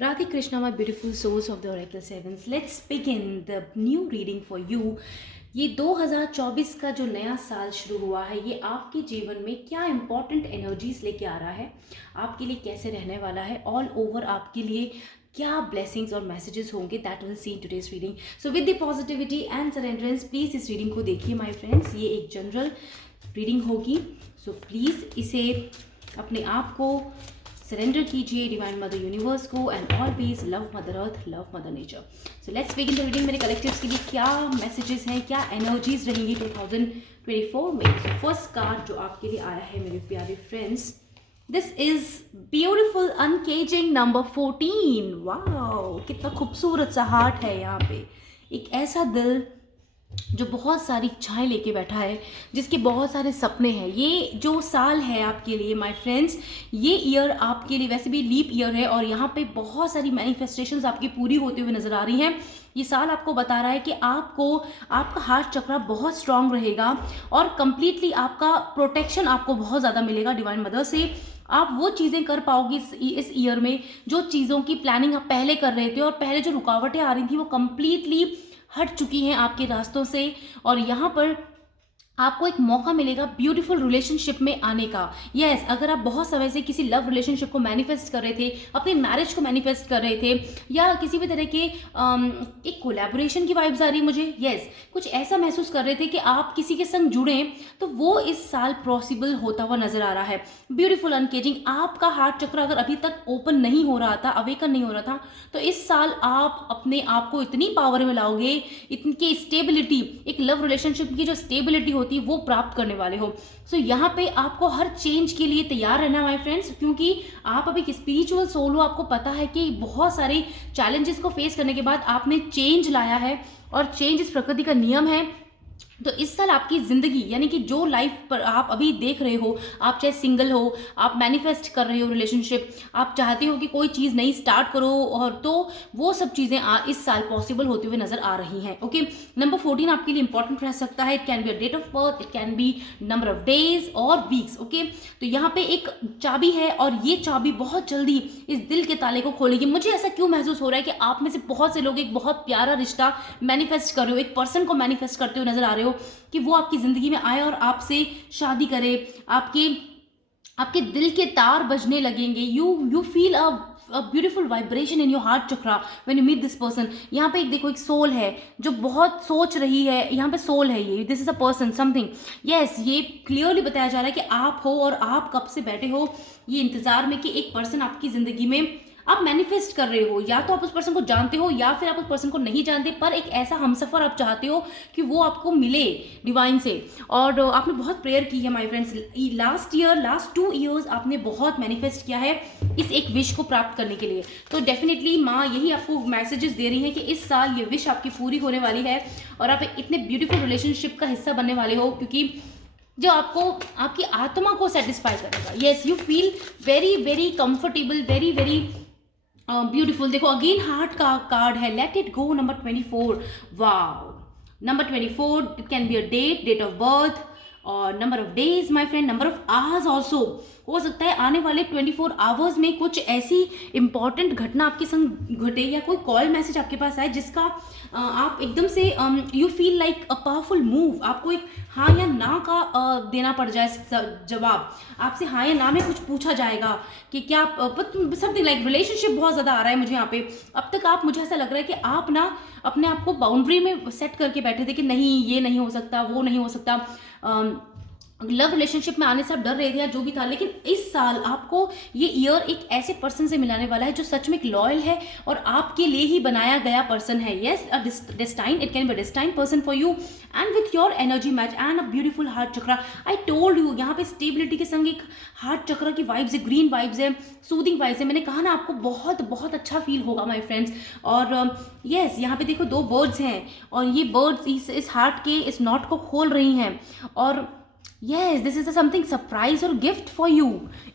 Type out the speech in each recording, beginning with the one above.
Radhe Krishna, my beautiful souls of the Oracle Sevens. Let's begin the new reading for you. ये 2024 का जो नया साल शुरू हुआ है, ये आपके जीवन में क्या इंपॉर्टेंट एनर्जीज लेके आ रहा है, आपके लिए कैसे रहने वाला है, ऑल ओवर आपके लिए क्या ब्लेसिंग्स और मैसेजेस होंगे, that will see in today's reading. So with the positivity and surrenderance please इस रीडिंग को देखिए माय फ्रेंड्स. ये एक जनरल रीडिंग होगी, सो प्लीज़ इसे अपने आप को सरेंडर कीजिए डिवाइन मदर यूनिवर्स को and always love mother earth, love mother nature. So let's begin the reading. मेरे कलेक्टिव्स के लिए क्या मैसेजेस हैं, क्या एनर्जीज रहेंगी 2024 में. सो फर्स्ट कार्ड जो आपके लिए आया है मेरे प्यारे friends, this is beautiful uncaging number 14. Wow, कितना खूबसूरत सा हार्ट है यहाँ पे. एक ऐसा दिल जो बहुत सारी इच्छाएं लेके बैठा है, जिसके बहुत सारे सपने हैं. ये जो साल है आपके लिए माय फ्रेंड्स, ये ईयर आपके लिए वैसे भी लीप ईयर है और यहाँ पे बहुत सारी मैनिफेस्टेशंस आपकी पूरी होते हुए नजर आ रही हैं. ये साल आपको बता रहा है कि आपको आपका हार्ट चक्र बहुत स्ट्रांग रहेगा और कंप्लीटली आपका प्रोटेक्शन आपको बहुत ज़्यादा मिलेगा डिवाइन मदर से. आप वो चीज़ें कर पाओगे इस ईयर में जो चीज़ों की प्लानिंग आप पहले कर रहे थे और पहले जो रुकावटें आ रही थी वो कंप्लीटली हट चुकी हैं आपके रास्तों से. और यहाँ पर आपको एक मौका मिलेगा ब्यूटीफुल रिलेशनशिप में आने का. यस, अगर आप बहुत समय से किसी लव रिलेशनशिप को मैनिफेस्ट कर रहे थे, अपनी मैरिज को मैनिफेस्ट कर रहे थे, या किसी भी तरह के एक कोलैबोरेशन की वाइब्स आ रही है मुझे. यस, कुछ ऐसा महसूस कर रहे थे कि आप किसी के संग जुड़ें, तो वो इस साल पॉसिबल होता हुआ नजर आ रहा है. ब्यूटीफुल अनकेजिंग. आपका हार्ट चक्र अगर अभी तक ओपन नहीं हो रहा था, अवेकन नहीं हो रहा था, तो इस साल आप अपने आप को इतनी पावर में लाओगे, इतनी स्टेबिलिटी, एक लव रिलेशनशिप की जो स्टेबिलिटी होती वो प्राप्त करने वाले हो. सो यहाँ पे आपको हर चेंज के लिए तैयार रहना माय फ्रेंड्स, क्योंकि आप अभी एक स्पिरिचुअल सोल हो. आपको पता है कि बहुत सारे चैलेंजेस को फेस करने के बाद आपने चेंज लाया है और चेंज इस प्रकृति का नियम है. तो इस साल आपकी ज़िंदगी, यानी कि जो लाइफ पर आप अभी देख रहे हो, आप चाहे सिंगल हो, आप मैनिफेस्ट कर रहे हो रिलेशनशिप, आप चाहते हो कि कोई चीज़ नई स्टार्ट करो, और तो वो सब चीज़ें इस साल पॉसिबल होते हुए नज़र आ रही हैं. ओके, नंबर 14 आपके लिए इंपॉर्टेंट रह सकता है. It can be a date of birth, it can be number of days और वीक्स. ओके, तो यहाँ पे एक चाबी है और ये चाबी बहुत जल्दी इस दिल के ताले को खोलेगी. मुझे ऐसा क्यों महसूस हो रहा है कि आप में से बहुत से लोग एक बहुत प्यारा रिश्ता मैनिफेस्ट कर रहे हो, एक पर्सन को मैनिफेस्ट करते हुए नजर आ रहे हो कि वो आपकी जिंदगी में आए और आपसे शादी करे. आपके दिल के तार बजने लगेंगे. You feel a beautiful vibration in your heart chakra when you meet this person. यहाँ पे एक देखो, एक सोल है जो बहुत सोच रही है. यहाँ पे सोल है, ये this is a person something. Yes, ये क्लियरली बताया जा रहा है कि आप हो और आप कब से बैठे हो ये इंतजार में कि एक पर्सन आपकी जिंदगी में आप मैनिफेस्ट कर रहे हो. या तो आप उस पर्सन को जानते हो या फिर आप उस पर्सन को नहीं जानते, पर एक ऐसा हमसफर आप चाहते हो कि वो आपको मिले डिवाइन से. और आपने बहुत प्रेयर की है माय फ्रेंड्स. लास्ट 2 ईयर्स आपने बहुत मैनिफेस्ट किया है इस एक विश को प्राप्त करने के लिए. तो डेफिनेटली माँ यही आपको मैसेजेस दे रही है कि इस साल ये विश आपकी पूरी होने वाली है और आप एक इतने ब्यूटीफुल रिलेशनशिप का हिस्सा बनने वाले हो, क्योंकि जो आपको आपकी आत्मा को सेटिस्फाई करेगा. Yes, you feel very very comfortable, very very beautiful. देखो अगेन हार्ट का कार्ड है, let it go number 24. Wow, number 24. It can be a date of birth और number of days my friend, number of hours also. हो सकता है आने वाले 24 hours में कुछ ऐसी इंपॉर्टेंट घटना आपके संग घटे या कोई कॉल मैसेज आपके पास आए जिसका आप एकदम से you feel like a powerful move. आपको एक हाँ या ना का देना पड़ जाए जवाब. आपसे हाँ या ना में कुछ पूछा जाएगा कि क्या समथिंग लाइक रिलेशनशिप बहुत ज़्यादा आ रहा है मुझे यहाँ पे. अब तक आप, मुझे ऐसा लग रहा है कि आप ना अपने आप को बाउंड्री में सेट करके बैठे थे कि नहीं ये नहीं हो सकता, वो नहीं हो सकता. लव रिलेशनशिप में आने से आप डर रहे थे या जो भी था, लेकिन इस साल आपको ये ईयर एक ऐसे पर्सन से मिलाने वाला है जो सच में एक लॉयल है और आपके लिए ही बनाया गया पर्सन है. Yes, a destined, it can be a destined person for you and with your energy match and a beautiful heart chakra. I told you, यहाँ पे स्टेबिलिटी के संग एक हार्ट चक्र की वाइब्स है, ग्रीन वाइब्स है, सूदिंग वाइब्स है. मैंने कहा ना आपको बहुत बहुत अच्छा फील होगा माय फ्रेंड्स. और यस, यहाँ पे देखो 2 बर्ड्स हैं और ये बर्ड्स इस हार्ट के इस नॉट को खोल रही हैं. और yes, this is something surprise और गिफ्ट फॉर यू.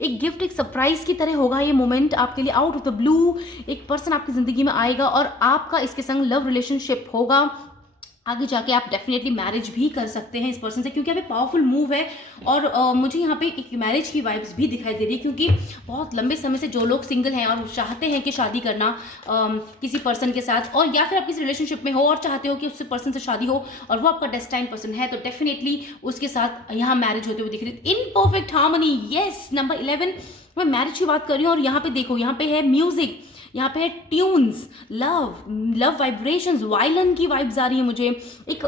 एक गिफ्ट, एक सरप्राइज की तरह होगा ये मोमेंट आपके लिए. आउट ऑफ द ब्लू एक पर्सन आपकी जिंदगी में आएगा और आपका इसके संग लव रिलेशनशिप होगा. आगे जाके आप डेफिनेटली मैरिज भी कर सकते हैं इस पर्सन से, क्योंकि अभी पावरफुल मूव है। और मुझे यहाँ पे एक मैरिज की वाइब्स भी दिखाई दे रही है, क्योंकि बहुत लंबे समय से जो लोग सिंगल हैं और चाहते हैं कि शादी करना किसी पर्सन के साथ, और या फिर आप किसी रिलेशनशिप में हो और चाहते हो कि उससे पर्सन से शादी हो और वो आपका डेस्टाइन पर्सन है, तो डेफिनेटली उसके साथ यहाँ मैरिज होते हुए दिख रही है in perfect harmony. Yes, number 11 मैं मैरिज की बात कर रही हूँ। और यहाँ पे देखो, यहाँ पे है म्यूजिक, यहाँ पे है ट्यून्स, लव वाइब्रेशंस, वायलिन की वाइब्स आ रही है मुझे। एक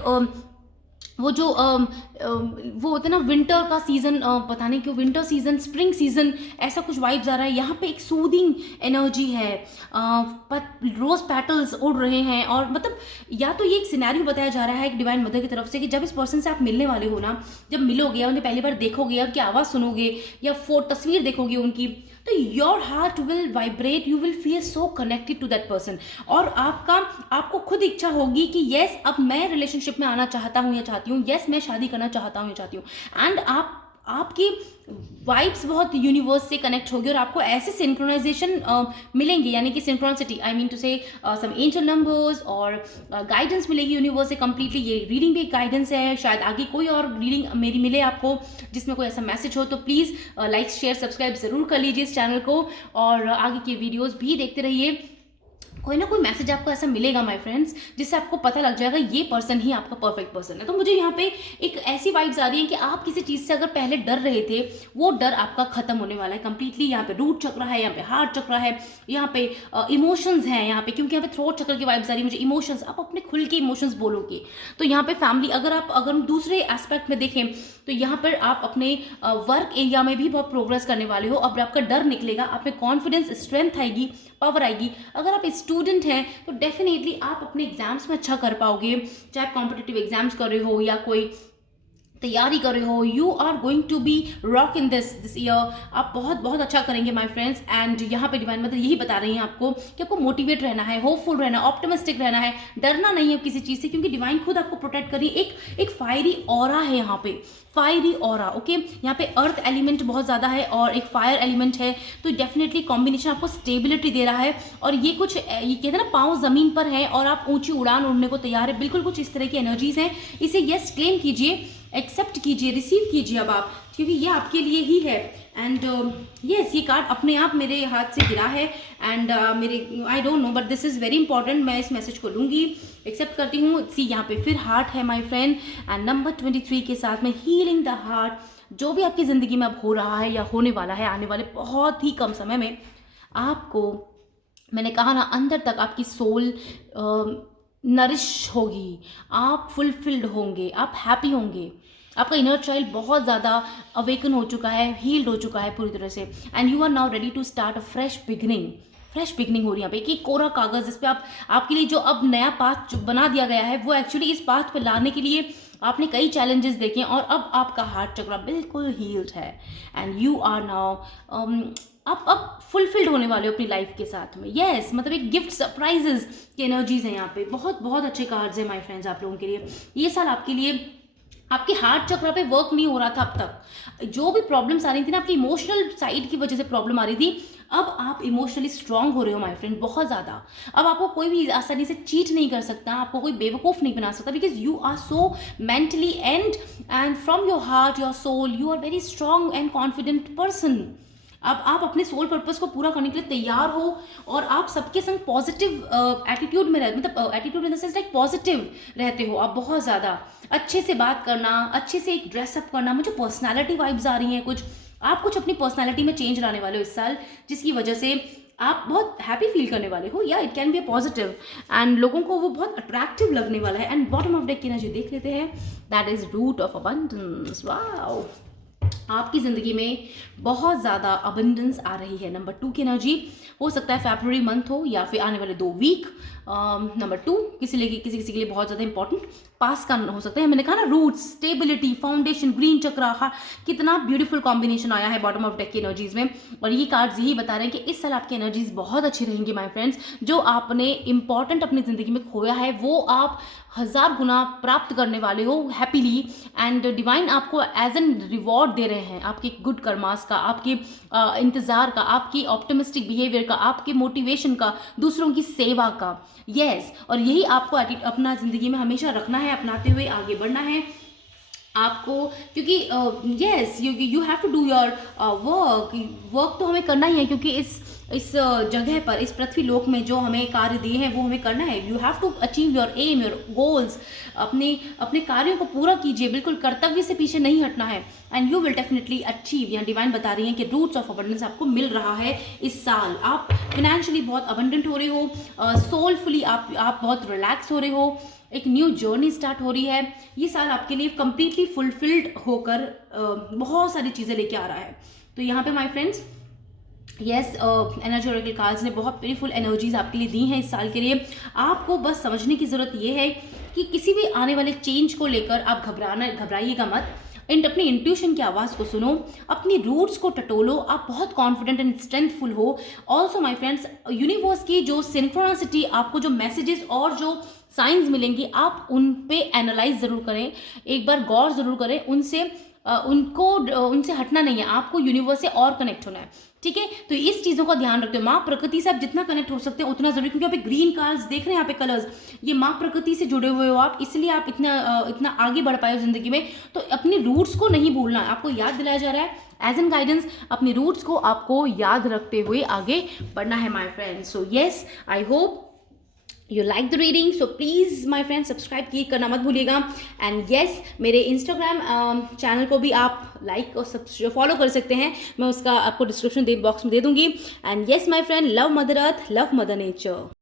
वो जो वो होता है ना विंटर का सीजन, पता नहीं क्यों विंटर सीजन, स्प्रिंग सीजन, ऐसा कुछ वाइब्स आ रहा है। यहाँ पे एक सूदिंग एनर्जी है, रोज पेटल्स उड़ रहे हैं। और मतलब या तो ये एक सिनेरियो बताया जा रहा है एक डिवाइन मदर की तरफ से कि जब इस पर्सन से आप मिलने वाले हो ना, जब मिलोगे या उन्हें पहली बार देखोगे या उनकी आवाज़ सुनोगे या तस्वीर देखोगे उनकी, तो your heart will vibrate, you will feel so connected to that person. और आपको खुद इच्छा होगी कि येस अब मैं रिलेशनशिप में आना चाहता हूँ या चाहती हूँ, येस मैं शादी करना चाहता हूँ या चाहती हूँ। एंड आपकी वाइब्स बहुत यूनिवर्स से कनेक्ट होगी और आपको ऐसे सिंक्रोनाइजेशन मिलेंगे, यानी कि सिंक्रोनिसिटी, आई मीन टू से सम एंजल नंबर्स और गाइडेंस मिलेगी यूनिवर्स से कम्प्लीटली। ये रीडिंग भी एक गाइडेंस है, शायद आगे कोई और रीडिंग मेरी मिले आपको जिसमें कोई ऐसा मैसेज हो, तो प्लीज़ लाइक शेयर सब्सक्राइब ज़रूर कर लीजिए इस चैनल को, और आगे की वीडियोज़ भी देखते रहिए। कोई ना कोई मैसेज आपको ऐसा मिलेगा माय फ्रेंड्स, जिससे आपको पता लग जाएगा ये पर्सन ही आपका परफेक्ट पर्सन है। तो मुझे यहाँ पे एक ऐसी वाइब्स आ रही है कि आप किसी चीज़ से अगर पहले डर रहे थे, वो डर आपका खत्म होने वाला है कंप्लीटली। यहाँ पे रूट चक्र है, यहाँ पे हार्ट चक्र है, यहाँ पे इमोशंस हैं यहाँ पे, क्योंकि यहाँ पे थ्रोट चक्र की वाइब्स आ रही है मुझे। इमोशंस, आप अपने खुल के इमोशंस बोलोगे। तो यहाँ पे फैमिली, अगर हम दूसरे एस्पेक्ट में देखें तो यहाँ पर आप अपने वर्क एरिया में भी बहुत प्रोग्रेस करने वाले हो। अब आपका डर निकलेगा, आप में कॉन्फिडेंस, स्ट्रेंथ आएगी, पावर आएगी। अगर आप स्टूडेंट हैं तो डेफिनेटली आप अपने एग्जाम्स में अच्छा कर पाओगे, चाहे आप कॉम्पिटिटिव एग्जाम्स कर रहे हो या कोई तैयारी कर रहे हो। You are going to be rock in this year. आप बहुत बहुत अच्छा करेंगे माय फ्रेंड्स। एंड यहाँ पे डिवाइन मदर यही बता रही हैं आपको कि आपको मोटिवेट रहना है, होपफुल रहना है, ऑप्टिमिस्टिक रहना है, डरना नहीं है किसी चीज़ से, क्योंकि डिवाइन खुद आपको प्रोटेक्ट कर रही है। एक फायरी ऑरा है यहाँ पे, फायरी ऑरा। ओके, यहाँ पे अर्थ एलिमेंट बहुत ज़्यादा है और एक फायर एलिमेंट है, तो डेफिनेटली कॉम्बिनेशन आपको स्टेबिलिटी दे रहा है। और ये कहते हैं ना, पाँव ज़मीन पर है और आप ऊंची उड़ान उड़ने को तैयार है, बिल्कुल कुछ इस तरह की एनर्जीज हैं। इसे यस क्लेम कीजिए, एक्सेप्ट कीजिए, रिसीव कीजिए अब आप, क्योंकि ये आपके लिए ही है। एंड यस, ये कार्ड अपने आप मेरे हाथ से गिरा है एंड मेरे I don't know but this is very important. मैं इस मैसेज को लूँगी, एक्सेप्ट करती हूँ। सी यहाँ पे फिर हार्ट है माय फ्रेंड, एंड नंबर 23 के साथ में हीलिंग द हार्ट। जो भी आपकी ज़िंदगी में अब हो रहा है या होने वाला है आने वाले बहुत ही कम समय में, आपको मैंने कहा ना, अंदर तक आपकी सोल नरिश होगी, आप फुलफिल्ड होंगे, आप हैप्पी होंगे। आपका इनर चाइल्ड बहुत ज़्यादा अवेकन हो चुका है, हील्ड हो चुका है पूरी तरह से, and you are now ready to start a fresh beginning. Fresh beginning हो रही है यहाँ पे, कि कोरा कागज़ जिस पे आपके लिए जो अब नया पाथ बना दिया गया है, वो एक्चुअली इस पाथ पे लाने के लिए आपने कई चैलेंजेस देखे और अब आपका हार्ट चक्र बिल्कुल हील्ड है एंड यू आर नाउ आप फुलफिल्ड होने वाले हो अपनी लाइफ के साथ में। यस, मतलब एक गिफ्ट सरप्राइजेस की एनर्जीज हैं यहाँ पे। बहुत बहुत अच्छे कार्ड्स हैं माय फ्रेंड्स आप लोगों के लिए। ये साल आपके लिए आपके हार्ट चक्र पे वर्क नहीं हो रहा था अब तक, जो भी प्रॉब्लम्स आ रही थी ना, आपकी इमोशनल साइड की वजह से प्रॉब्लम आ रही थी, अब आप इमोशनली स्ट्रांग हो रहे हो माय फ्रेंड, बहुत ज़्यादा। अब आपको कोई भी आसानी से चीट नहीं कर सकता, आपको कोई बेवकूफ़ नहीं बना सकता, because you are so mentally and from your heart, your soul, you are very strong and confident person. अब आप अपने सोल पर्पस को पूरा करने के लिए तैयार हो और आप सबके संग पॉजिटिव एटीट्यूड में रहते, मतलब attitude in the sense like positive रहते हो आप, बहुत ज़्यादा अच्छे से बात करना, अच्छे से एक ड्रेसअप करना। मुझे पर्सनालिटी वाइब्स आ रही हैं कुछ, आप कुछ अपनी पर्सनालिटी में चेंज लाने वाले हो इस साल, जिसकी वजह से आप बहुत हैप्पी फील करने वाले हो, या it can be a positive, and लोगों को वो बहुत अट्रैक्टिव लगने वाला है। एंड बॉटम ऑफ डेक की एनर्जी देख लेते हैं, that is root of abundance. Wow, आपकी ज़िंदगी में बहुत ज़्यादा अबंडेंस आ रही है। नंबर 2 की एनर्जी हो सकता है फरवरी मंथ हो या फिर आने वाले 2 वीक। नंबर 2 किसी के लिए बहुत ज़्यादा इंपॉर्टेंट पास का हो सकता है। मैंने कहा ना, रूट्स, स्टेबिलिटी, फाउंडेशन, ग्रीन चक्र, कितना ब्यूटीफुल कॉम्बिनेशन आया है बॉटम ऑफ डेक की एनर्जीज में। और ये कार्ड्स यही बता रहे हैं कि इस साल आपकी एनर्जीज बहुत अच्छी रहेंगी माय फ्रेंड्स। जो आपने इंपॉर्टेंट अपनी ज़िंदगी में खोया है वो आप 1000 गुना प्राप्त करने वाले हो हैप्पीली, एंड डिवाइन आपको एज एन रिवॉर्ड दे रहे रहे हैं, आपके गुड कर्मास का, आपके इंतज़ार का, आपकी ऑप्टिमिस्टिक बिहेवियर का, आपके मोटिवेशन का, दूसरों की सेवा का। यस, और यही आपको अपना ज़िंदगी में हमेशा रखना है, अपनाते हुए आगे बढ़ना है आपको, क्योंकि yes you have to do your work तो हमें करना ही है, क्योंकि इस जगह पर, इस पृथ्वी लोक में जो हमें कार्य दिए हैं वो हमें करना है। You have to achieve your aim, your goals. अपने कार्यों को पूरा कीजिए, बिल्कुल कर्तव्य से पीछे नहीं हटना है, and you will definitely achieve. यहाँ डिवाइन बता रही हैं कि रूट्स ऑफ अबंडेंस आपको मिल रहा है इस साल। आप फाइनेंशियली बहुत अबंडेंट हो रहे हो, सोलफुली आप बहुत रिलैक्स हो रहे हो, एक न्यू जर्नी स्टार्ट हो रही है। ये साल आपके लिए कंप्लीटली फुलफिल्ड होकर बहुत सारी चीज़ें लेके आ रहा है। तो यहाँ पे my friends, yes, energy Oracle cards ने बहुत ब्यूटीफुल एनर्जीज आपके लिए दी हैं इस साल के लिए। आपको बस समझने की ज़रूरत ये है कि किसी भी आने वाले चेंज को लेकर आप घबराइएगा मत। अपनी इंट्यूशन की आवाज़ को सुनो, अपनी रूट्स को टटोलो, आप बहुत कॉन्फिडेंट एंड स्ट्रेंथफुल हो। ऑल्सो माय फ्रेंड्स, यूनिवर्स की जो सिंक्रोनिसिटी, आपको जो मैसेजेस और जो साइंस मिलेंगी, आप उन पे एनालाइज ज़रूर करें, एक बार गौर ज़रूर करें। उनसे हटना नहीं है, आपको यूनिवर्स से और कनेक्ट होना है, ठीक है। तो इस चीज़ों का ध्यान रखते हो। माँ प्रकृति से आप जितना कनेक्ट हो सकते हैं उतना जरूरी, क्योंकि आप ग्रीन कार्ड्स देख रहे हैं यहाँ पे कलर्स, ये माँ प्रकृति से जुड़े हुए हो आप, इसलिए आप इतना आगे बढ़ पाए हो जिंदगी में। तो अपने रूट्स को नहीं भूलना, आपको याद दिलाया जा रहा है एज एन गाइडेंस, अपने रूट्स को आपको याद रखते हुए आगे बढ़ना है my friends. So yes, I hope you like the reading. So please my friend subscribe करना मत भूलिएगा। एंड येस, मेरे इंस्टाग्राम चैनल को भी आप लाइक और फॉलो कर सकते हैं, मैं उसका आपको डिस्क्रिप्शन बॉक्स में दे दूंगी। And yes my friend, love mother earth, love mother nature.